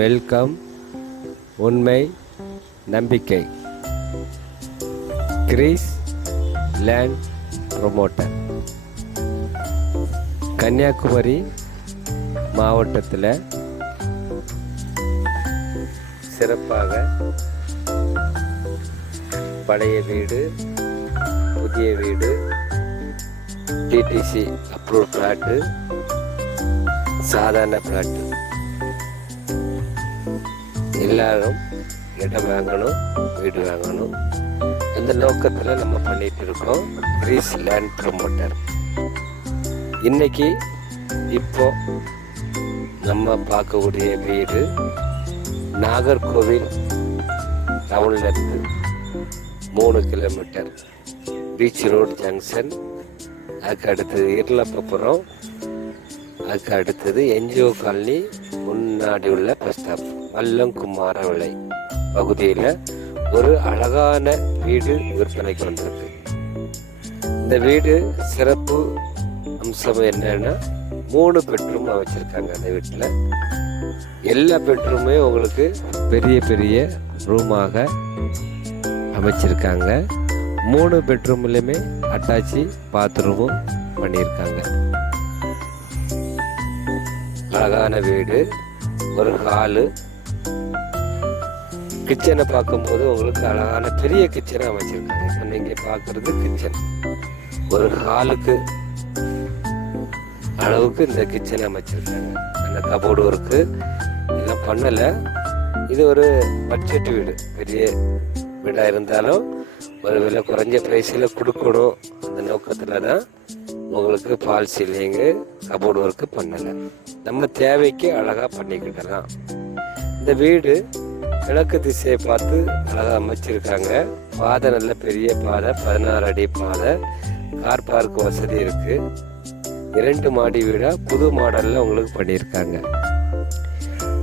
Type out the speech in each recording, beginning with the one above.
Welcome. உண்மை நம்பிக்கை. Greece land promoter. Kanyakumari மாவட்டத்தில் சிறப்பாக பழைய வீடு, புதிய வீடு, டிடிசி அப்ரூவ் பிளாட்டு, சாதாரண பிளாட்டு, எல்லாரும் இடம் வாங்கணும், வீடு வாங்கணும். அந்த நோக்கத்தில் நம்ம பண்ணிட்டு இருக்கோம். கிரீஸ் லேண்ட் ப்ரொமோட்டர். இன்னைக்கு இப்போ நம்ம பார்க்கக்கூடிய வீடு நாகர்கோவில் டவுன்ல இருந்து 3 கிலோமீட்டர், பீச் ரோடு ஜங்ஷன். அதுக்கு அடுத்தது இருளப்பபுரம். அதுக்கு அடுத்தது என்ஜிஓ காலனி முன்னாடி உள்ள பஸ் ஸ்டாப் வல்லங்குமாரவிளை பகுதியில் ஒரு அழகான வீடு விற்பனைக்கு வந்திருக்கு. இந்த வீடு சிறப்பு அம்சம் என்னன்னா 3 பெட்ரூம் அமைச்சிருக்காங்க. அந்த வீட்டில் எல்லா பெட்ரூமே உங்களுக்கு பெரிய பெரிய ரூமாக அமைச்சிருக்காங்க. 3 பெட்ரூம்லையுமே அட்டாச்சி பாத்ரூமும் பண்ணியிருக்காங்க. அழகான வீடு. ஒரு ஹாலு. கிச்சனை பார்க்கும்போது உங்களுக்கு அழகான பெரிய கிச்சனை அமைச்சிருக்காங்க. இப்போ நீங்கள் பார்க்குறது கிச்சன். ஒரு ஹாலுக்கு அளவுக்கு இந்த கிச்சனை அமைச்சிருக்காங்க. அந்த கபோர்டு ஒர்க்கு இதெல்லாம் பண்ணலை. இது ஒரு பட்ஜெட் வீடு. பெரிய வீடாக இருந்தாலும் ஒரு விலை குறைஞ்ச ப்ரைஸில் கொடுக்கணும். அந்த நோக்கத்தில் தான் உங்களுக்கு பால் சீலிங்கு, கபோர்டு ஒர்க்கு பண்ணலை. நம்ம தேவைக்கு அழகாக பண்ணிக்கிடலாம். இந்த வீடு கிழக்கு திசையை பார்த்து அழகாக அமைச்சிருக்காங்க. பாதை நல்ல பெரிய பாதை, 16 அடி பாதை. கார் பார்க் வசதி இருக்குது. 2 மாடி வீடாக புது மாடலில் உங்களுக்கு பண்ணியிருக்காங்க.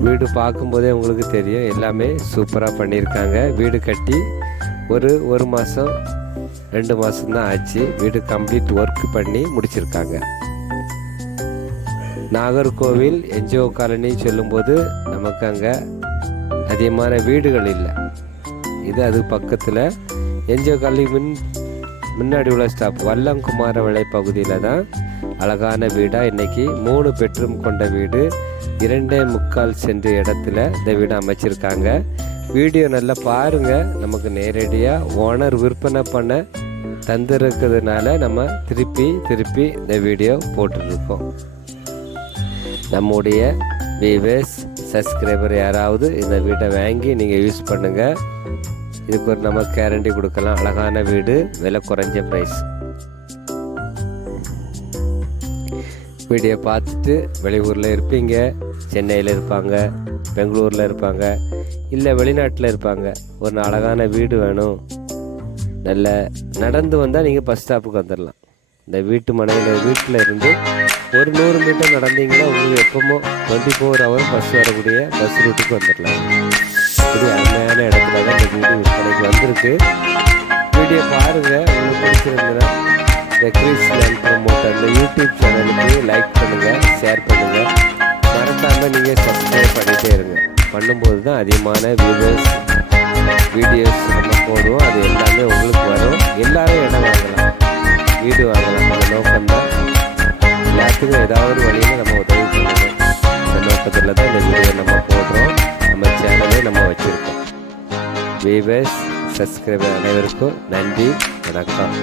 வீடு பார்க்கும்போதே உங்களுக்கு தெரியும், எல்லாமே சூப்பராக பண்ணியிருக்காங்க. வீடு கட்டி ஒரு மாதம் 2 மாதம்தான் ஆச்சு. வீடு கம்ப்ளீட் ஒர்க் பண்ணி முடிச்சிருக்காங்க. நாகர்கோவில் என்ஜிஓ காலனி சொல்லும்போது நமக்கு அங்கே அதிகமான வீடுகள் இல்லை. இது அது பக்கத்தில் என்ஜிஓ காலனி முன்னாடி உள்ள ஸ்டாப் வல்லங்குமாரவிளை பகுதியில் தான் அழகான வீடாக இன்றைக்கி 3 பெட்ரூம் கொண்ட வீடு 2.25 சென்ட் இடத்துல இந்த வீடு அமைச்சிருக்காங்க. வீடியோ நல்லா பாருங்கள். நமக்கு நேரடியாக ஓனர் விற்பனை பண்ண தந்துருக்கிறதுனால நம்ம திருப்பி இந்த வீடியோ போட்டுருக்கோம். நம்முடைய வியூவர்ஸ், சப்ஸ்கிரைபர் யாராவது இந்த வீட்டை வாங்கி நீங்கள் யூஸ் பண்ணுங்கள். இதுக்கு ஒரு நம்ம கேரண்டி கொடுக்கலாம். அழகான வீடு, விலை குறைஞ்ச ப்ரைஸ். வீடியோ பார்த்துட்டு வெளியூரில் இருப்பீங்க, சென்னையில் இருப்பாங்க, பெங்களூரில் இருப்பாங்க, இல்லை வெளிநாட்டில் இருப்பாங்க. ஒரு அழகான வீடு வேணும், நல்ல நடந்து வந்தால் நீங்கள் பஸ் ஸ்டாப்புக்கு வந்துடலாம். இந்த வீட்டில் இருந்து ஒரு 100 மீட்டர் நடந்தீங்கன்னா உங்களுக்கு எப்போமோ 24 ஹவர் பஸ் வரக்கூடிய பஸ் ரூட்டுக்கு வந்துடலாம். இப்படி அருமையான இடத்துல தான் இந்த வீடு விற்பனைக்கு வந்திருக்கு. வீடியோ பாருங்கள். உங்களுக்கு பிடிச்சிருந்ததுன்னா இந்த கிரீஸ் லேண்ட் ப்ரொமோட்டர் இந்த யூடியூப் சேனலுக்கு லைக் பண்ணுங்கள், ஷேர் பண்ணுங்கள். மறக்காமல் நீங்கள் சப்ஸ்கிரைப் பண்ணிகிட்டே இருங்க. பண்ணும்போது தான் அதிகமான வீடியோஸ் நம்ம போடுவோம். அது எல்லாமே உங்களுக்கு வரும். எல்லாரும் இடம் வாங்கலாம், வீடு வாங்கலாம். அந்த நோக்கம்தான். எல்லாத்துக்கும் ஏதாவது வழியில் நம்ம உதவி பண்ணணும். அந்த நோக்கத்தில் தான் இந்த வீடியோ நம்ம போடுறோம். நம்ம சேனலே நம்ம வச்சுருக்கோம். வியூவர்ஸ், சப்ஸ்கிரைபர் அனைவருக்கும் நன்றி, வணக்கம்.